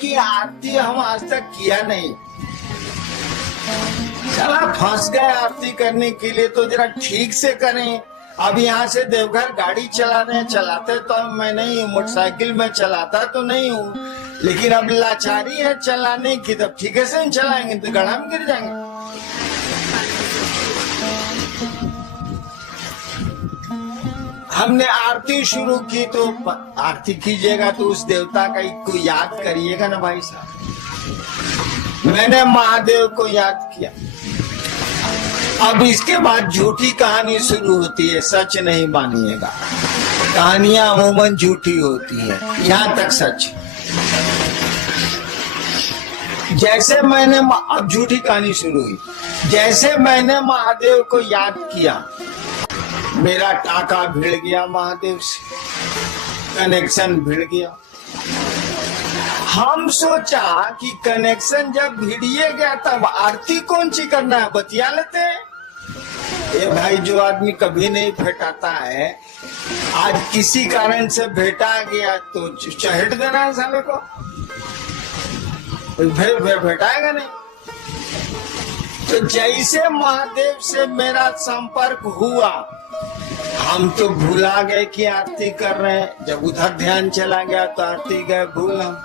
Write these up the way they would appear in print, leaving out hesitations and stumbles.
कि आरती हम आज तक किया नहीं। साला फंस गए आरती करने के लिए, तो जरा ठीक से करें। अब यहाँ से देवघर गाड़ी चलाते तो मैं नहीं हूँ, मोटरसाइकिल में चलाता तो नहीं हूँ, लेकिन अब लाचारी है चलाने की, तब ठीक से नहीं चलाएंगे तो गड्ढा में गिर जाएंगे। हमने आरती शुरू की तो आरती कीजिएगा तो उस देवता का को याद करिएगा ना भाई साहब। मैंने महादेव को याद किया। अब इसके बाद झूठी कहानी शुरू होती है, सच नहीं मानिएगा। कहानियां अमूमन झूठी होती है, यहाँ तक सच। जैसे मैंने अब झूठी कहानी शुरू हुई। जैसे मैंने महादेव को याद किया, मेरा टाका भिड़ गया महादेव से, कनेक्शन भिड़ गया। हम सोचा कि कनेक्शन जब भिड़िए गया तब आरती कौन सी करना है, बतिया लेते हैं। ये भाई जो आदमी कभी नहीं भेटाता है, आज किसी कारण से भेटा गया तो चहेट देना है साले को, भेटाएगा नहीं। तो जैसे महादेव से मेरा संपर्क हुआ, हम तो भूला गए कि आरती कर रहे हैं। जब उधर ध्यान चला गया तो आरती गए भूल हम।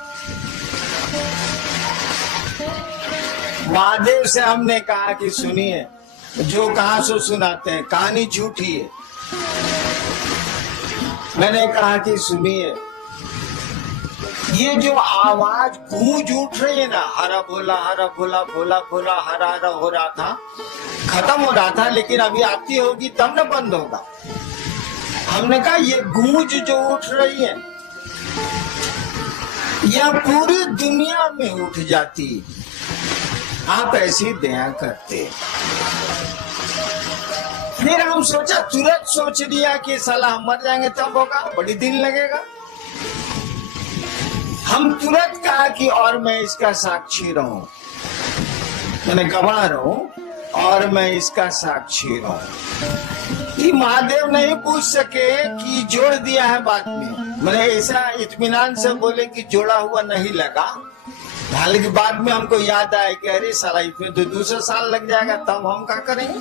महादेव से हमने कहा कि सुनिए, जो कहा सो सुनाते हैं, कहानी झूठी है। मैंने कहा कि सुनिए, ये जो आवाज गूंज उठ रही है ना, हरा भोला भोला भोला हरा हरा हो रहा था, खत्म हो रहा था, लेकिन अभी आरती होगी तब न बंद होगा। हमने कहा ये गूंज जो उठ रही है, यह पूरी दुनिया में उठ जाती, आप ऐसी दया करते। फिर हम सोचा, तुरंत सोच लिया कि साला हम मर जाएंगे तब होगा, बड़ी दिन लगेगा। हम तुरंत कहा कि और मैं इसका साक्षी रहूं, मैंने गवाह रहूं और मैं इसका साक्षी रहूं कि महादेव नहीं पूछ सके कि जोड़ दिया है बाद में। मैंने ऐसा इत्मीनान से बोले कि जोड़ा हुआ नहीं लगा। हालांकि बाद में हमको याद आया कि अरे साला इसमें तो 200 साल लग जाएगा, तब हम क्या करेंगे।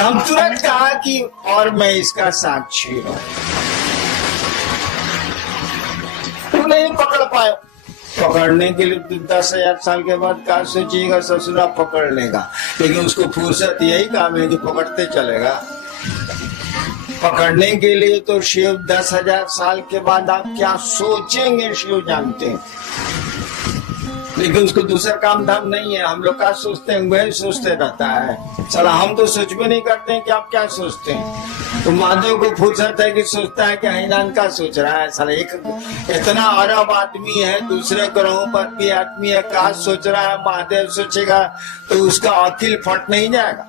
हम तुरंत कहा कि और मैं इसका साक्षी हूं। तो नहीं पकड़ पाए। पकड़ने के लिए 10,000 साल के बाद क्या सोचिएगा, ससुरा पकड़ लेगा, लेकिन उसको फुर्सत यही काम है कि पकड़ते चलेगा। पकड़ने के लिए तो शिव 10,000 साल के बाद आप क्या सोचेंगे शिव जानते हैं, लेकिन उसको दूसरा काम धाम नहीं है। हम लोग क्या सोचते हैं, वही सोचते रहता है। साला हम तो सोच भी नहीं करते हैं कि आप क्या सोचते हैं। तो महादेव को फुर्सत है कि सोचता है कि हैरान का सोच रहा है। साला एक इतना अरब आदमी है, दूसरे ग्रहों पर भी आदमी है, क्या सोच रहा है। महादेव सोचेगा तो उसका अखिल फट नहीं जाएगा,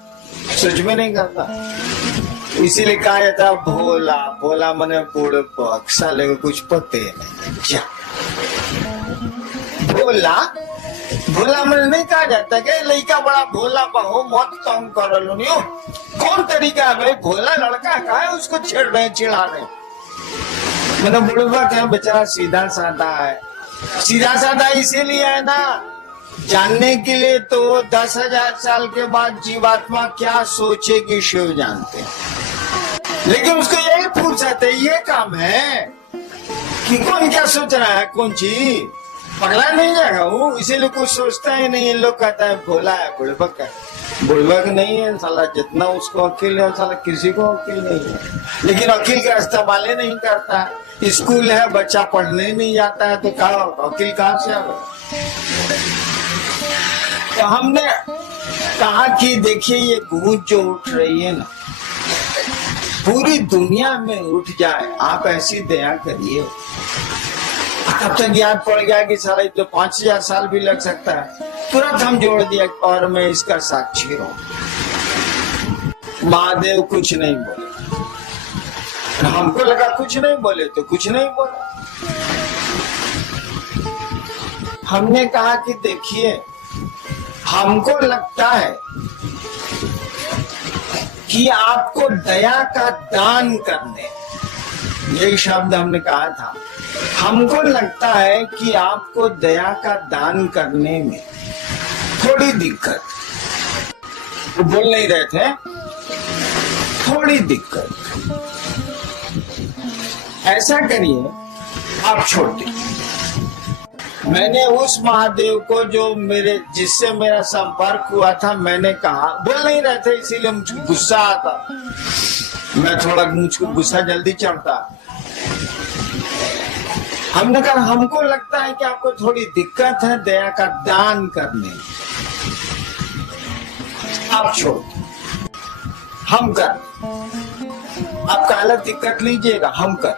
सोच में नहीं करता। इसीलिए कहा जाता है भोला भोला मने बुड़बक, साले को कुछ पते नहीं। क्या भोला भोला मैंने नहीं कहा जाता कि लड़का बड़ा भोला बहो मत तंग कर लो। कौन तरीका है भाई, भोला लड़का का है, उसको छेड़ रहे चिढ़ा रहे। मतलब बुढ़वा क्या बेचारा सीधा साधा है। सीधा साधा इसीलिए है ना, जानने के लिए तो 10,000 साल के बाद जीवात्मा क्या सोचेगी शिव जानते हैं, लेकिन उसको यही फुर्सत है, ये काम है कि कौन क्या सोच रहा है, कौन चीज पगला नहीं जाएगा वो, इसीलिए कुछ सोचता ही नहीं। लोग कहता है भोला है, बुड़बक है। बुड़बक नहीं है साला, जितना उसको अकील है साला किसी को अकील नहीं है, लेकिन अकील का इस्तेमाल नहीं करता। स्कूल है, बच्चा पढ़ने नहीं जाता है, तो कहा अकील कहाँ से आएगा। तो हमने कहा कि देखिए ये गूंज जो उठ रही है ना, पूरी दुनिया में उठ जाए, आप ऐसी दया करिए। तब तक याद पड़ गया कि सारा तो 5,000 साल भी लग सकता है। तुरंत हम जोड़ दिया और मैं इसका साक्षी हूं। महादेव कुछ नहीं बोले, हमको लगा कुछ नहीं बोले तो कुछ नहीं बोले। हमने कहा कि देखिए, हमको लगता है कि आपको दया का दान करने, यही शब्द हमने कहा था, हमको लगता है कि आपको दया का दान करने में थोड़ी दिक्कत, वो बोल नहीं रहे थे, थोड़ी दिक्कत। ऐसा करिए, आप छोड़ दीजिए। मैंने उस महादेव को जो जिससे मेरा संपर्क हुआ था, मैंने कहा, बोल नहीं रहे थे इसीलिए मुझको गुस्सा आता, मुझको गुस्सा जल्दी चढ़ता। हमने कहा हमको लगता है कि आपको थोड़ी दिक्कत है दया का दान करने, आप छोड़, हम कर, आप काला दिक्कत लीजिएगा, हम कर।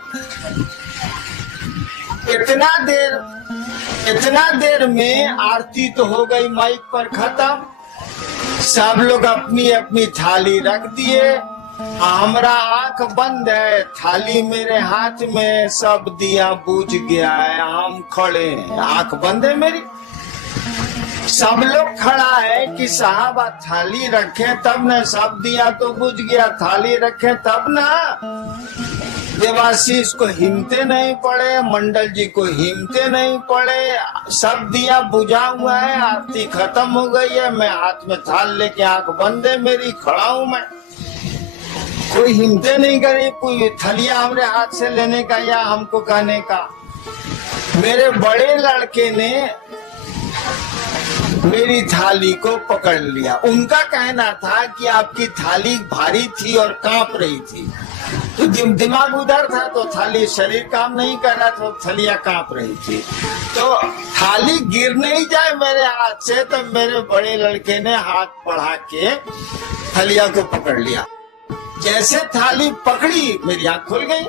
इतना देर में आरती तो हो गई माइक पर खत्म, सब लोग अपनी अपनी थाली रख दिए, हमारा आंख बंद है, थाली मेरे हाथ में, सब दिया बुझ गया है, हम खड़े हैं, आंख बंद है मेरी, सब लोग खड़ा है कि साहब थाली रखे तब ना, सब दिया तो बुझ गया, थाली रखे तब ना। देवाशीष को हिम्मते नहीं पड़े, मंडल जी को हिम्मते नहीं पड़े, सब दिया बुझा हुआ है, आरती खत्म हो गई है, मैं हाथ में थाल लेके आंख बंद है मेरी, खड़ा हूं मैं, कोई हिम्मते नहीं करे कोई थलिया हमारे हाथ से लेने का या हमको कहने का। मेरे बड़े लड़के ने मेरी थाली को पकड़ लिया, उनका कहना था कि आपकी थाली भारी थी और कांप रही थी, तो दिमाग उधर था तो थाली, शरीर काम नहीं कर रहा था, थलिया कांप रही थी, तो थाली गिर नहीं जाए मेरे हाथ से, तो मेरे बड़े लड़के ने हाथ बढ़ा के थलिया को पकड़ लिया। जैसे थाली पकड़ी मेरी आंख खुल गई।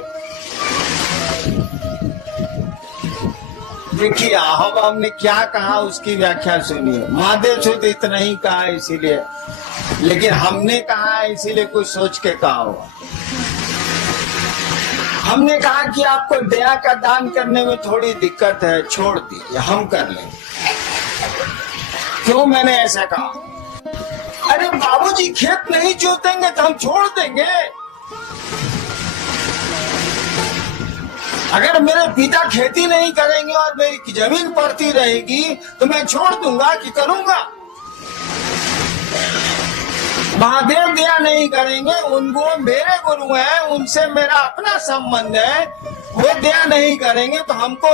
देखिए हमने क्या कहा उसकी व्याख्या सुनिए। महादेव से तो इतना ही कहा इसीलिए, लेकिन हमने कहा इसीलिए कुछ सोच के कहा होगा। हमने कहा कि आपको दया का दान करने में थोड़ी दिक्कत है, छोड़ दीजिए, हम कर लेंगे। क्यों मैंने ऐसा कहा? अरे बाबूजी खेत नहीं जोतेंगे तो हम छोड़ देंगे। अगर मेरे पिता खेती नहीं करेंगे और मेरी जमीन पड़ती रहेगी तो मैं छोड़ दूंगा कि करूंगा? महादेव दया नहीं करेंगे, उनको मेरे गुरु हैं, उनसे मेरा अपना संबंध है, वो दया नहीं करेंगे तो हमको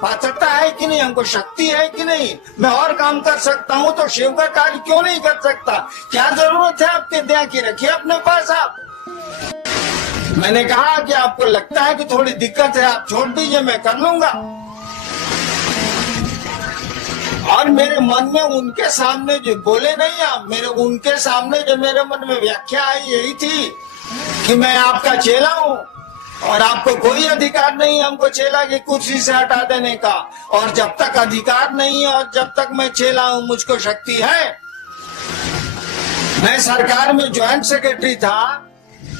पात्रता है कि नहीं, हमको शक्ति है कि नहीं, मैं और काम कर सकता हूँ तो शिव का कार्य क्यों नहीं कर सकता? क्या जरूरत है आपके दया की? रखिए अपने पास आप। मैंने कहा कि आपको लगता है कि थोड़ी दिक्कत है, आप छोड़ दीजिए, मैं कर लूंगा। और मेरे मन में उनके सामने जो बोले नहीं आप, उनके सामने जो मेरे मन में व्याख्या आई यही थी कि मैं आपका चेला हूँ और आपको कोई अधिकार नहीं हमको चेला की कुर्सी से हटा देने का, और जब तक अधिकार नहीं है और जब तक मैं चेला हूँ मुझको शक्ति है। मैं सरकार में ज्वाइंट सेक्रेटरी था,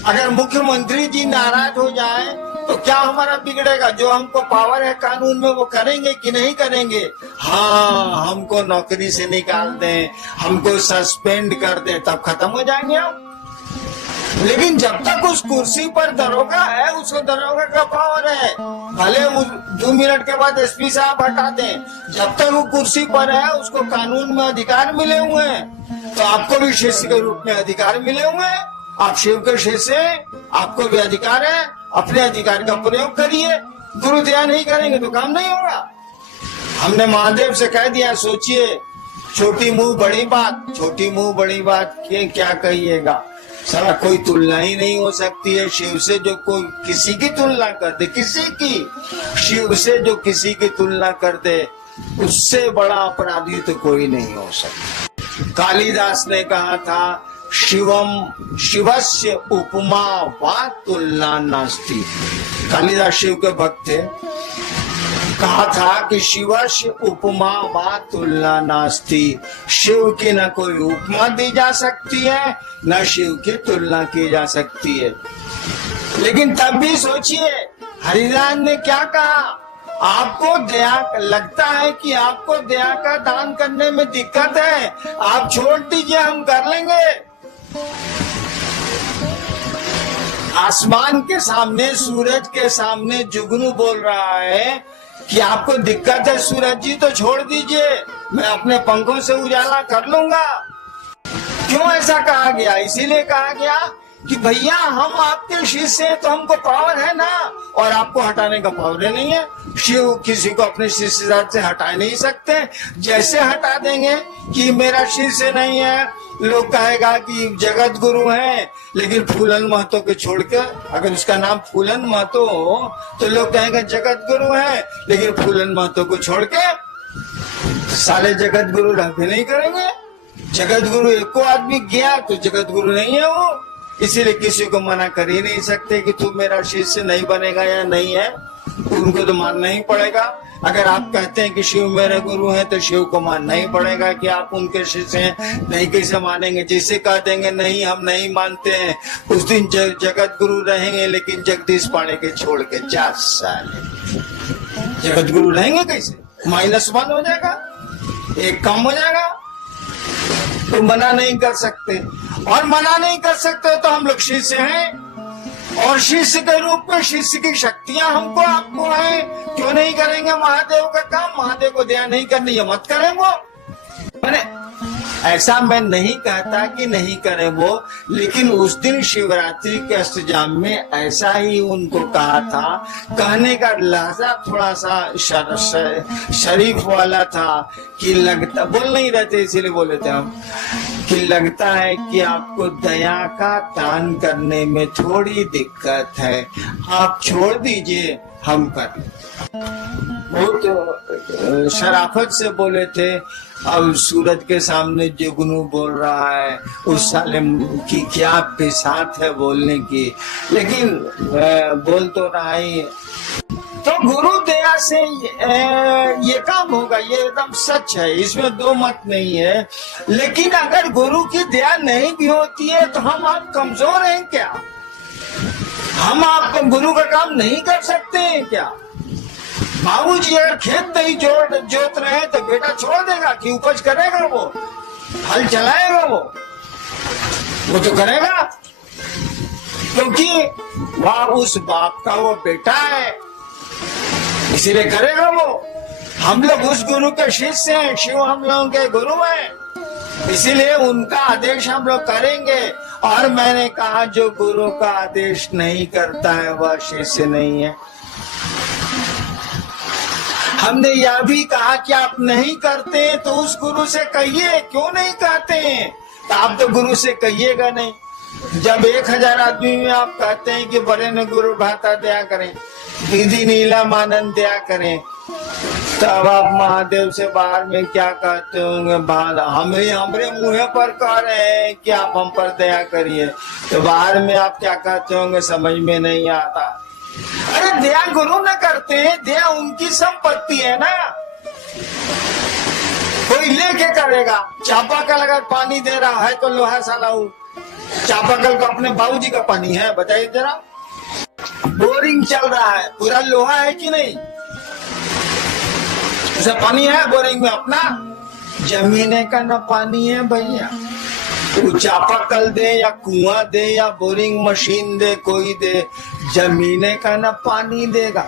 अगर मुख्यमंत्री जी नाराज हो जाए तो क्या हमारा बिगड़ेगा? जो हमको पावर है कानून में वो करेंगे कि नहीं करेंगे? हाँ, हमको नौकरी से निकाल दें, हमको सस्पेंड कर दें, तब खत्म हो जाएंगे हम। लेकिन जब तक उस कुर्सी पर दरोगा है, उसको दरोगा का पावर है, भले 2 मिनट के बाद एसपी साहब हटा दें, जब तक वो कुर्सी पर है उसको कानून में अधिकार मिले हुए हैं। तो आपको भी शिष्य के रूप में अधिकार मिले हुए हैं, आप शिव के शिष्य, आपको भी अधिकार है, अपने अधिकार का प्रयोग करिए। गुरु दया नहीं करेंगे तो काम नहीं होगा। हमने महादेव से कह दिया, सोचिए, छोटी मुंह बड़ी बात, छोटी मुंह बड़ी बात क्या कहिएगा, सारा कोई तुलना ही नहीं हो सकती है शिव से। जो कोई किसी की तुलना कर दे, किसी की, शिव से जो किसी की तुलना कर दे, उससे बड़ा अपराधी तो कोई नहीं हो सकता। कालिदास ने कहा था, शिवम शिवस्य उपमा वा तुलना नास्ति। कालिदास शिव के भक्त थे, कहा था कि शिवस्य उपमा वा तुलना नास्ति, शिव की न कोई उपमा दी जा सकती है, न शिव की तुलना की जा सकती है। लेकिन तब भी सोचिए हरिदान ने क्या कहा, आपको दया लगता है कि आपको दया का दान करने में दिक्कत है, आप छोड़ दीजिए, हम कर लेंगे। आसमान के सामने, सूरज के सामने जुगनू बोल रहा है कि आपको दिक्कत है सूरज जी तो छोड़ दीजिए, मैं अपने पंखों से उजाला कर लूंगा। क्यों ऐसा कहा गया? इसीलिए कहा गया कि भैया हम आपके शिष्य हैं तो हमको पावर है ना, और आपको हटाने का पावर नहीं है। शिव किसी को अपने शिष्य से हटा नहीं सकते। जैसे हटा देंगे कि मेरा शिष्य नहीं है, लोग कहेगा कि जगत गुरु है, लेकिन फूलन महतो के छोड़ के, अगर उसका नाम फूलन महतो हो तो लोग कहेंगे जगत गुरु है, लेकिन फूलन महतो को छोड़ के साले जगत गुरु रहते नहीं करेंगे। जगत गुरु एक को आदमी गया तो जगत गुरु नहीं है वो। इसीलिए किसी को मना कर ही नहीं सकते कि तू मेरा शिष्य नहीं बनेगा या नहीं है, उनको तो मानना ही पड़ेगा। अगर आप कहते हैं कि शिव मेरे गुरु हैं तो शिव को मानना ही पड़ेगा कि आप उनके शिष्य हैं। नहीं कैसे मानेंगे? जिसे कह देंगे नहीं हम नहीं मानते हैं, उस दिन जगत गुरु रहेंगे, लेकिन जगदीश पाणे के छोड़ के 4 साल जगत गुरु रहेंगे कैसे? -1 हो जाएगा, 1 कम हो जाएगा। तो मना नहीं कर सकते, और मना नहीं कर सकते तो हम लोग शिष्य हैं, और शिष्य के रूप में शिष्य की शक्तियां हमको आपको है। क्यों नहीं करेंगे महादेव का काम? महादेव को दया नहीं करनी, ये मत करें वो। मैंने ऐसा मैं नहीं कहता कि नहीं करे वो, लेकिन उस दिन शिवरात्रि के अष्टजाम में ऐसा ही उनको कहा था। कहने का लहजा थोड़ा सा शरीफ वाला था कि लगता, बोल नहीं रहते इसीलिए बोले थे हम, कि लगता है कि आपको दया का दान करने में थोड़ी दिक्कत है, आप छोड़ दीजिए हम कर। बहुत शराफत से बोले थे। अब सूरज के सामने जुगनू बोल रहा है, उस साले की क्या बिसात है बोलने की, लेकिन बोल तो रहा ही। तो गुरु दया से ये काम होगा, ये एकदम सच है, इसमें 2 मत नहीं है। लेकिन अगर गुरु की दया नहीं भी होती है तो हम आप कमजोर हैं क्या? हम आप गुरु का काम नहीं कर सकते हैं क्या? बाबूजी अगर खेत नहीं जोत रहे हैं तो बेटा छोड़ देगा कि उपज करेगा? वो हल चलाएगा, वो तो करेगा, क्योंकि वह उस बाप का वो बेटा है, इसीलिए करेगा वो। हम लोग उस गुरु के शिष्य हैं, शिव हम लोगों के गुरु हैं, इसीलिए उनका आदेश हम लोग करेंगे। और मैंने कहा जो गुरु का आदेश नहीं करता है वह शिष्य नहीं है। हमने यह भी कहा कि आप नहीं करते तो उस गुरु से कहिए, क्यों नहीं कहते हैं? तो आप तो गुरु से कहिएगा नहीं। जब 1000 आदमी में आप कहते हैं कि बड़े ने गुरु भाता दया करें, विधि नीला मानन दया करें, तब आप महादेव से बाहर में क्या कहते होंगे? हमरे मुँह पर कह रहे हैं कि आप हम पर दया करिए, तो बाहर में आप क्या कहते होंगे समझ में नहीं आता। अरे दया गुरु न करते हैं, दया उनकी संपत्ति है ना, कोई लेके करेगा। चापाकल अगर पानी दे रहा है तो लोहा साला चापाकल को अपने बाबूजी का पानी है? बताइए जरा। बोरिंग चल रहा है, पूरा लोहा है कि नहीं? ऐसा पानी है बोरिंग में अपना? जमीने का न पानी है भैया। तू चापाकल दे या कुआं दे या बोरिंग मशीन दे, कोई दे, जमीने का न पानी देगा।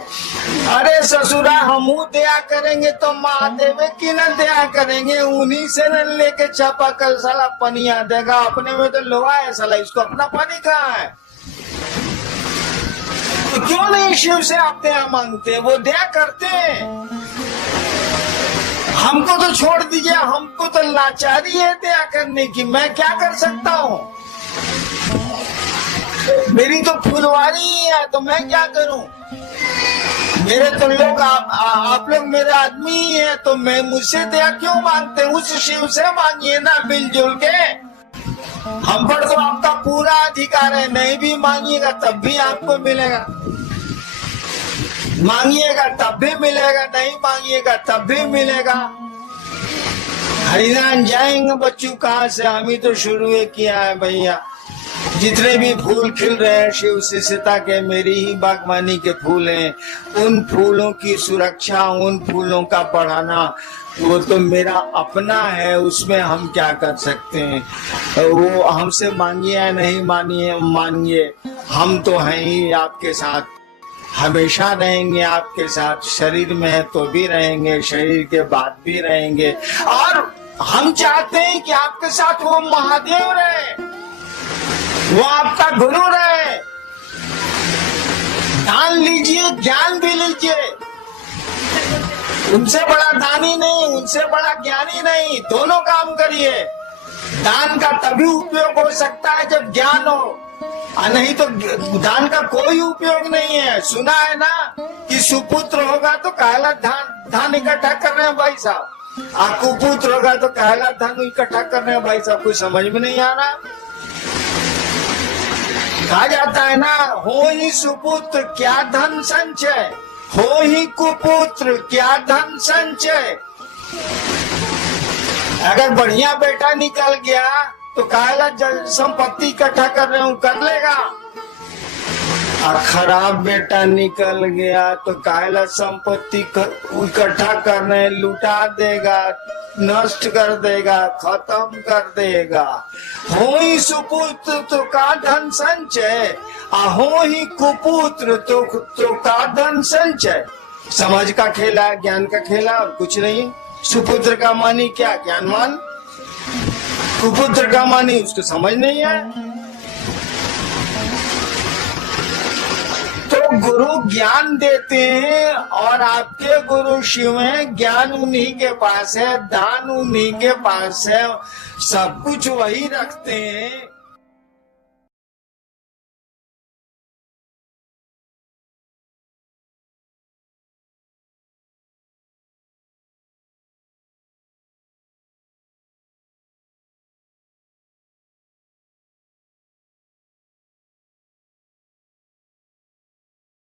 अरे ससुरा हमू दया करेंगे तो महादेव की न दया करेंगे, उन्हीं से न लेके चापाकल साला पनिया देगा। अपने में तो लोहा है साला, इसको अपना पानी कहाँ है? तो क्यों नहीं शिव से आप दया मांगते? वो दया करते हैं। हमको तो छोड़ दीजिए, हमको तो लाचारी है दया करने की, मैं क्या कर सकता हूँ? मेरी तो फुलवारी है तो मैं क्या करूं? मेरे तो लोग आप लोग मेरे आदमी ही है, तो मैं मुझसे दया क्यों मांगते? उस शिव से मांगिए ना मिलजुल के। हम पर तो आपका पूरा अधिकार है, नहीं भी मांगिएगा तब भी आपको मिलेगा, मांगिएगा तब भी मिलेगा, नहीं मांगिएगा तब भी मिलेगा। हरिनाम जाएंगे बच्चों कहाँ से? हम ही तो शुरू किया है भैया। जितने भी फूल खिल रहे हैं शिव शिष्यता के, मेरी ही बागवानी के फूल हैं। उन फूलों की सुरक्षा, उन फूलों का बढ़ाना, वो तो मेरा अपना है, उसमें हम क्या कर सकते हैं? वो हमसे मांगिए या नहीं मानिए, मानिए, हम तो हैं ही आपके साथ, हमेशा रहेंगे आपके साथ, शरीर में है तो भी रहेंगे, शरीर के बाद भी रहेंगे। और हम चाहते हैं कि आपके साथ वो महादेव रहे, वो आपका गुरु रहे। दान लीजिए, ज्ञान भी लीजिए। उनसे बड़ा दानी नहीं, उनसे बड़ा ज्ञानी नहीं, दोनों काम करिए। दान का तभी उपयोग हो सकता है जब ज्ञान हो, नहीं तो दान का कोई उपयोग नहीं है। सुना है ना कि सुपुत्र होगा तो कहला धान इकट्ठा कर रहे हैं भाई साहब, कुपुत्र होगा तो कहला धान इकट्ठा कर रहे हैं भाई साहब। कुछ समझ में नहीं आ रहा। कहा जाता है ना, हो ही सुपुत्र क्या धन संचय, हो ही कुपुत्र क्या धन संचय। अगर बढ़िया बेटा निकल गया तो काला संपत्ति इकट्ठा कर रहे हूं, कर लेगा। और खराब बेटा निकल गया तो काला संपत्ति इकट्ठा कर रहे, लुटा देगा, नष्ट कर देगा, खत्म कर देगा। हो ही सुपुत्र तो का धन संचय, हो ही कुपुत्र तो का धन संचय। समझ का खेला, ज्ञान का खेला, और कुछ नहीं। सुपुत्र का मानी क्या? ज्ञानवान। कुपुत्र का मानी उसको समझ नहीं है। तो गुरु ज्ञान देते हैं और आपके गुरु शिव हैं, ज्ञान उन्हीं के पास है, दान उन्हीं के पास है, सब कुछ वही रखते हैं।